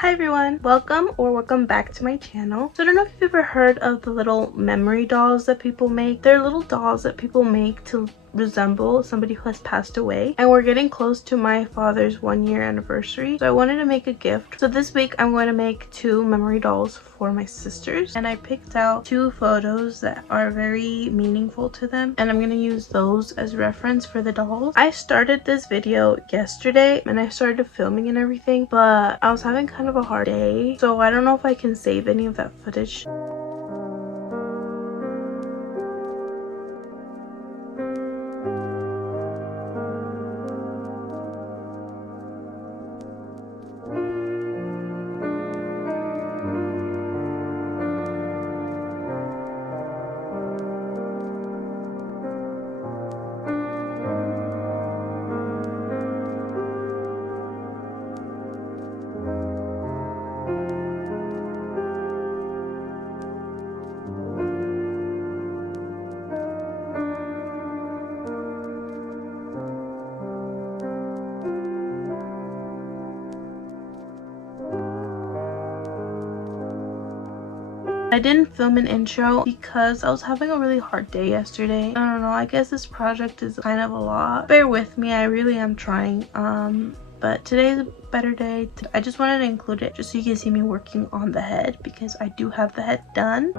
Hi everyone, welcome back to my channel. So I don't know if you've ever heard of the little memory dolls that people make. They're little dolls that people make to resemble somebody who has passed away, and we're getting close to my father's 1-year anniversary, so I wanted to make a gift. So this week I'm going to make 2 memory dolls for my sisters, and I picked out 2 photos that are very meaningful to them, and I'm going to use those as reference for the dolls. I started this video yesterday and I started filming and everything, but I was having kind of a hard day, so I don't know if I can save any of that footage. I didn't film an intro because I was having a really hard day yesterday. I don't know, I guess this project is kind of a lot. Bear with me, I really am trying. But today is a better day. I just wanted to include it just so you can see me working on the head, because I do have the head done.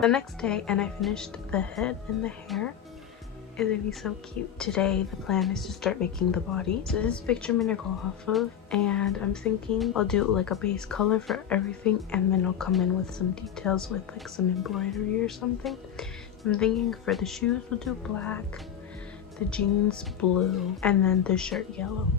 The next day, and I finished the head and the hair. Isn't he so cute? Today the plan is to start making the body. So this picture I'm gonna go off of, and I'm thinking I'll do like a base color for everything, and then I'll come in with some details with like some embroidery or something. I'm thinking for the shoes we'll do black, the jeans blue, and then the shirt yellow.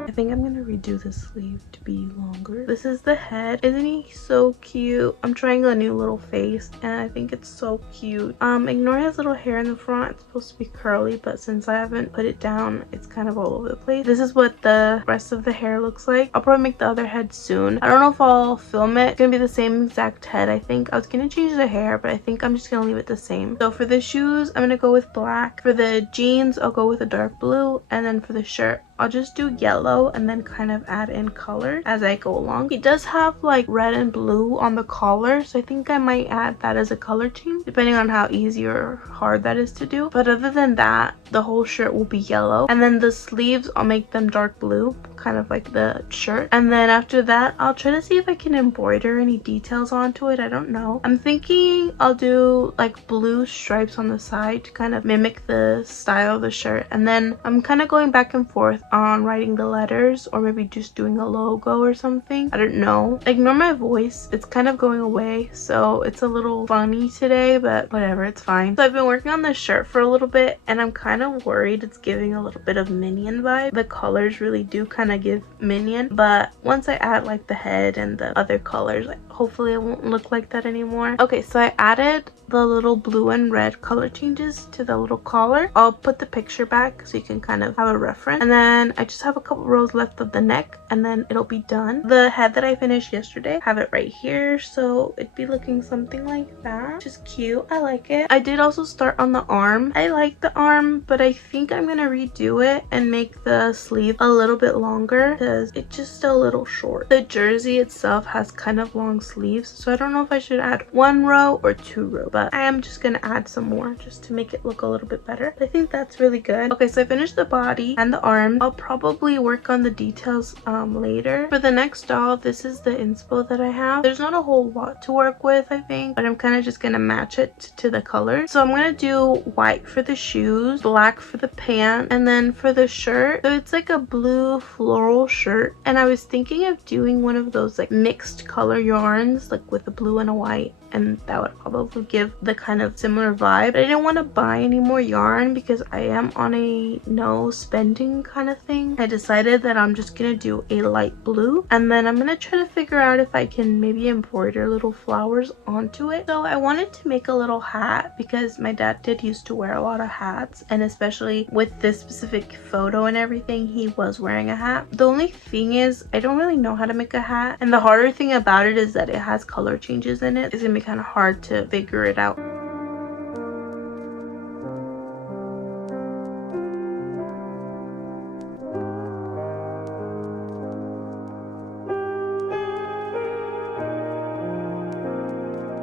I think I'm gonna redo the sleeve to be longer. This is the head. Isn't he so cute? I'm trying a new little face and I think it's so cute. Ignore his little hair in the front. It's supposed to be curly, but since I haven't put it down, it's kind of all over the place. This is what the rest of the hair looks like. I'll probably make the other head soon. I don't know if I'll film it. It's gonna be the same exact head, I think. I was gonna change the hair, but I think I'm just gonna leave it the same. So for the shoes, I'm gonna go with black. For the jeans, I'll go with a dark blue, and then for the shirt, I'll just do yellow and then kind of add in color as I go along. It does have like red and blue on the collar, so I think I might add that as a color change depending on how easy or hard that is to do. But other than that, the whole shirt will be yellow, and then the sleeves I'll make them dark blue, kind of like the shirt. And then after that, I'll try to see if I can embroider any details onto it. I don't know. I'm thinking I'll do like blue stripes on the side to kind of mimic the style of the shirt, and then I'm kind of going back and forth on writing the letters or maybe just doing a logo or something. I don't know. Ignore my voice, it's kind of going away, so it's a little funny today, but whatever, it's fine. So I've been working on this shirt for a little bit, and I'm kind of worried it's giving a little bit of Minion vibe. The colors really do kind of give Minion, but once I add like the head and the other colors, like, hopefully it won't look like that anymore. Okay, so I added the little blue and red color changes to the little collar. I'll put the picture back so you can kind of have a reference, and then I just have a couple rows left of the neck, and then it'll be done. The head that I finished yesterday, have it right here, so it'd be looking something like that, which is cute. I like it. I did also start on the arm. I like the arm, but I think I'm gonna redo it and make the sleeve a little bit longer because it's just a little short. The jersey itself has kind of long sleeves, so I don't know if I should add 1 row or 2 rows, but I am just gonna add some more just to make it look a little bit better. I think that's really good. Okay, so I finished the body and the arms. I'll probably work on the details later. For the next doll, this is the inspo that I have. There's not a whole lot to work with, I think, but I'm kind of just gonna match it to the color. So I'm gonna do white for the shoes, black for the pant, and then for the shirt, so it's like a blue floral shirt, and I was thinking of doing one of those like mixed color yarns, like with a blue and a white, and that would probably give the kind of similar vibe. But I didn't want to buy any more yarn because I am on a no spending kind of thing. I decided that I'm just gonna do a light blue, and then I'm gonna try to figure out if I can maybe embroider little flowers onto it. So I wanted to make a little hat because my dad did used to wear a lot of hats, and especially with this specific photo and everything, he was wearing a hat. The only thing is I don't really know how to make a hat, and the harder thing about it is that it has color changes in it. It's gonna be kind of hard to figure it out.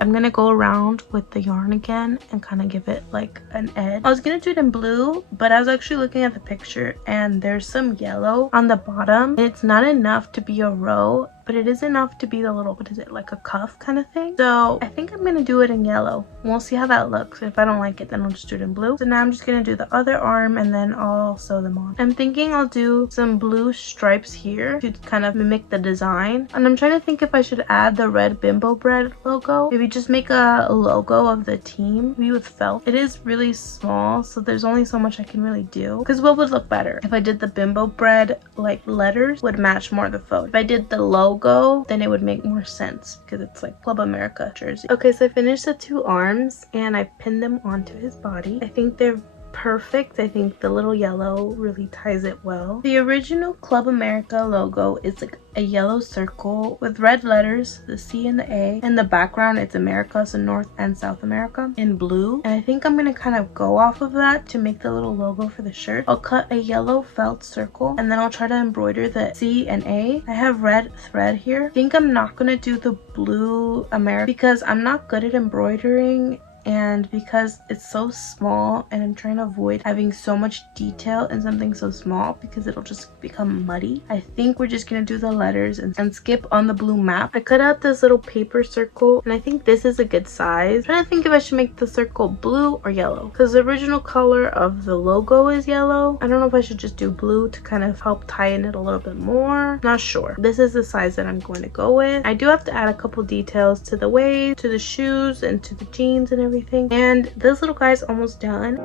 I'm gonna go around with the yarn again and kind of give it like an edge. I was gonna do it in blue, but I was actually looking at the picture and there's some yellow on the bottom. It's not enough to be a row, but it is enough to be the little, what is it, like a cuff kind of thing. So I think I'm gonna do it in yellow. We'll see how that looks. If I don't like it, then I'll just do it in blue. So now I'm just gonna do the other arm and then I'll sew them on. I'm thinking I'll do some blue stripes here to kind of mimic the design. And I'm trying to think if I should add the red Bimbo Bread logo. Maybe just make a logo of the team. Maybe with felt. It is really small, so there's only so much I can really do. Because what would look better? If I did the Bimbo Bread like letters, would match more the photo. If I did the logo, then it would make more sense because it's like Club America jersey. Okay, so I finished the two arms and I pinned them onto his body. I think they're perfect. I think the little yellow really ties it well. The original Club America logo is like a yellow circle with red letters, the C and the A. In the background, it's America, so North and South America in blue. And I think I'm gonna kind of go off of that to make the little logo for the shirt. I'll cut a yellow felt circle and then I'll try to embroider the C and A. I have red thread here. I think I'm not gonna do the blue America because I'm not good at embroidering, and because it's so small and I'm trying to avoid having so much detail in something so small because it'll just become muddy. I think we're just gonna do the letters and skip on the blue map. I cut out this little paper circle and I think this is a good size. I'm trying to think if I should make the circle blue or yellow because the original color of the logo is yellow. I don't know if I should just do blue to kind of help tie in it a little bit more. Not sure. This is the size that I'm going to go with. I do have to add a couple details to the waist, to the shoes, and to the jeans and everything. And this little guy's almost done.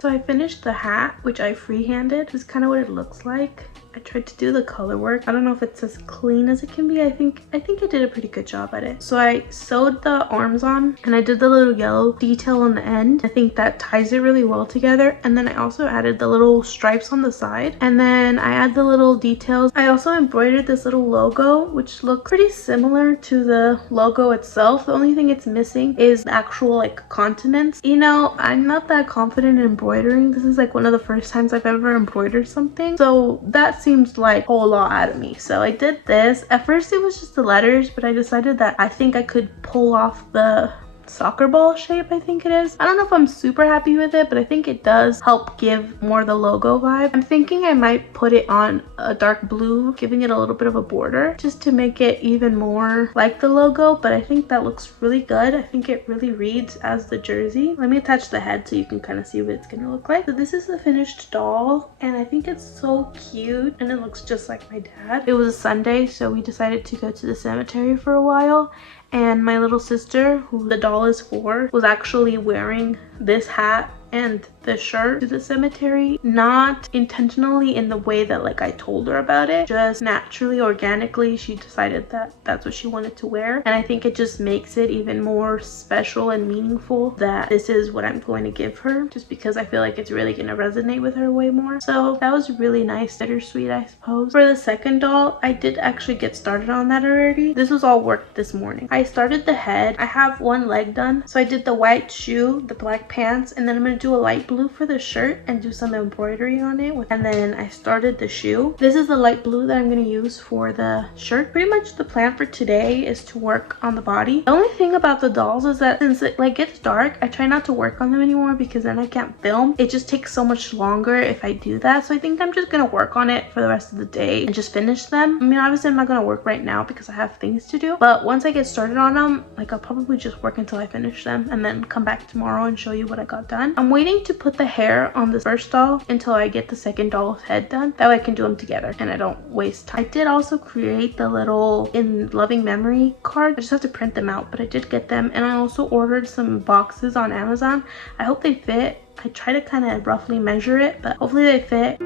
So I finished the hat, which I freehanded. This is kind of what it looks like. I tried to do the color work. I don't know if it's as clean as it can be. I think I did a pretty good job at it. So I sewed the arms on and I did the little yellow detail on the end. I think that ties it really well together. And then I also added the little stripes on the side. And then I add the little details. I also embroidered this little logo, which looks pretty similar to the logo itself. The only thing it's missing is the actual like continents. You know, I'm not that confident in embroidering. This is like one of the first times I've ever embroidered something. So that seems like a whole lot out of me. So I did this. At first it was just the letters, but I decided that I think I could pull off the soccer ball shape, I think it is. I don't know if I'm super happy with it, but I think it does help give more the logo vibe. I'm thinking I might put it on a dark blue, giving it a little bit of a border just to make it even more like the logo, but I think that looks really good. I think it really reads as the jersey. Let me attach the head so you can kind of see what it's gonna look like. So this is the finished doll and I think it's so cute and it looks just like my dad. It was a Sunday, so we decided to go to the cemetery for a while. And my little sister, who the doll is for, was actually wearing this hat and the shirt to the cemetery, not intentionally in the way that like I told her about it, just naturally, organically, she decided that that's what she wanted to wear. And I think it just makes it even more special and meaningful that this is what I'm going to give her, just because I feel like it's really going to resonate with her way more. So that was really nice, bittersweet, I suppose. For the second doll, I did actually get started on that already. This was all work this morning. I started the head. I have one leg done, so I did the white shoe, the black pants, and then I'm going to do a light blue for the shirt and do some embroidery on it. And then I started the shoe. This is the light blue that I'm going to use for the shirt. Pretty much the plan for today is to work on the body. The only thing about the dolls is that since it like gets dark, I try not to work on them anymore because then I can't film. It just takes so much longer if I do that. So I think I'm just going to work on it for the rest of the day and just finish them. I mean, obviously I'm not going to work right now because I have things to do, but once I get started on them, like I'll probably just work until I finish them and then come back tomorrow and show you what I got done. I'm waiting to put the hair on the first doll until I get the second doll's head done. That way I can do them together and I don't waste time. I did also create the little in loving memory card. I just have to print them out, but I did get them. And I also ordered some boxes on Amazon. I hope they fit. I try to kind of roughly measure it, but hopefully they fit.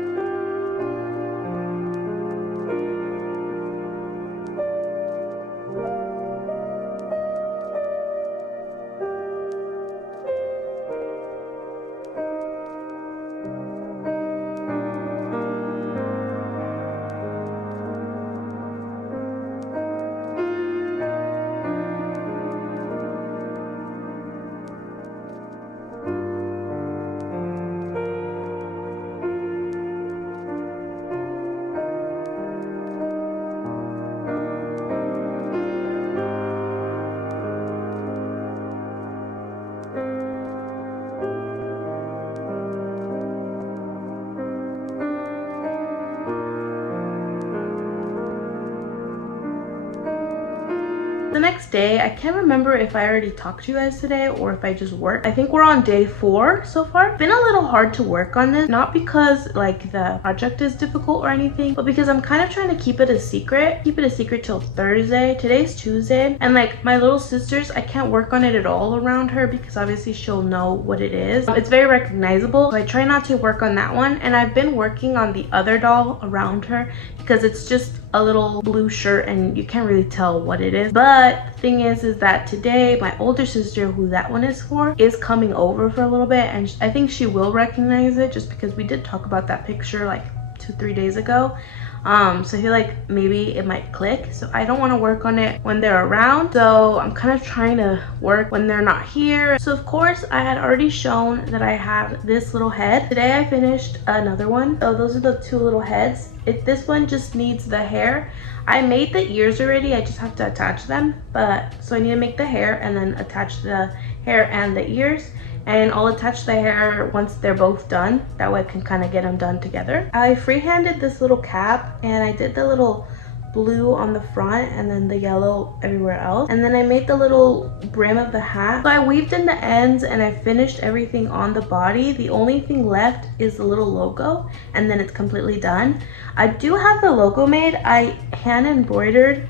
The next day, I can't remember if I already talked to you guys today or if I just worked. I think we're on day 4 so far. It's been a little hard to work on this, not because like the project is difficult or anything, but because I'm kind of trying to keep it a secret. Keep it a secret till Thursday. Today's Tuesday, and like my little sisters, I can't work on it at all around her because obviously she'll know what it is. It's very recognizable, so I try not to work on that one. And I've been working on the other doll around her because it's just a little blue shirt and you can't really tell what it is. But the thing is that today my older sister, who that one is for, is coming over for a little bit, and I think she will recognize it just because we did talk about that picture like 2-3 days ago. So I feel like maybe it might click. So I don't want to work on it when they're around, so I'm kind of trying to work when they're not here. So of course I had already shown that I have this little head. Today I finished another one. So those are the 2 little heads. This one just needs the hair. I made the ears already, I just have to attach them. But so I need to make the hair and then attach the hair and the ears. And I'll attach the hair once they're both done. That way I can kind of get them done together. I freehanded this little cap and I did the little blue on the front and then the yellow everywhere else. And then I made the little brim of the hat. So I weaved in the ends and I finished everything on the body. The only thing left is the little logo and then it's completely done. I do have the logo made. I hand embroidered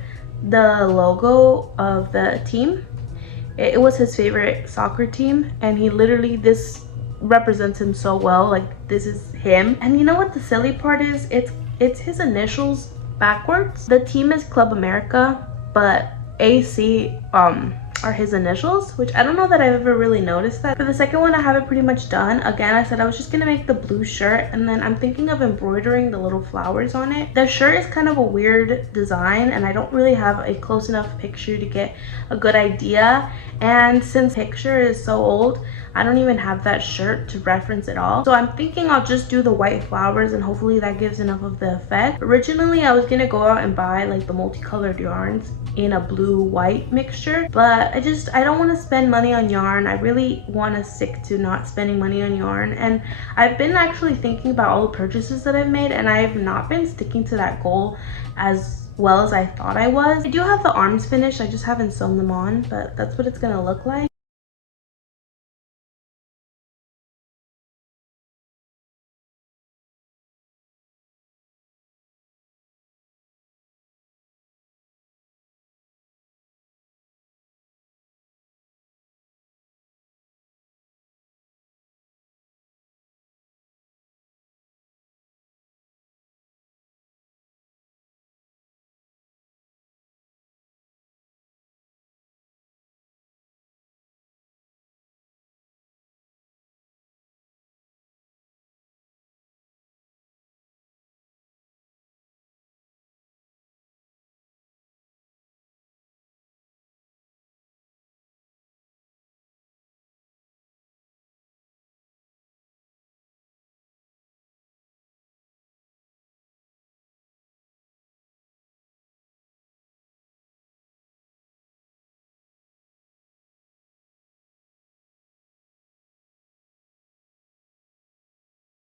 the logo of the team. It was his favorite soccer team and he literally, this represents him so well. Like this is him. And you know what the silly part is? It's his initials backwards. The team is Club America, but AC are his initials, which I don't know that I've ever really noticed that. For the second one, I have it pretty much done. Again, I said I was just gonna make the blue shirt and then I'm thinking of embroidering the little flowers on it. The shirt is kind of a weird design and I don't really have a close enough picture to get a good idea. And since the picture is so old, I don't even have that shirt to reference at all. So I'm thinking I'll just do the white flowers and hopefully that gives enough of the effect. Originally, I was gonna go out and buy like the multicolored yarns in a blue-white mixture, but I don't want to spend money on yarn. I really want to stick to not spending money on yarn. And I've been actually thinking about all the purchases that I've made and I've not been sticking to that goal as well as I thought I was. I do have the arms finished, I just haven't sewn them on, but that's what it's gonna look like.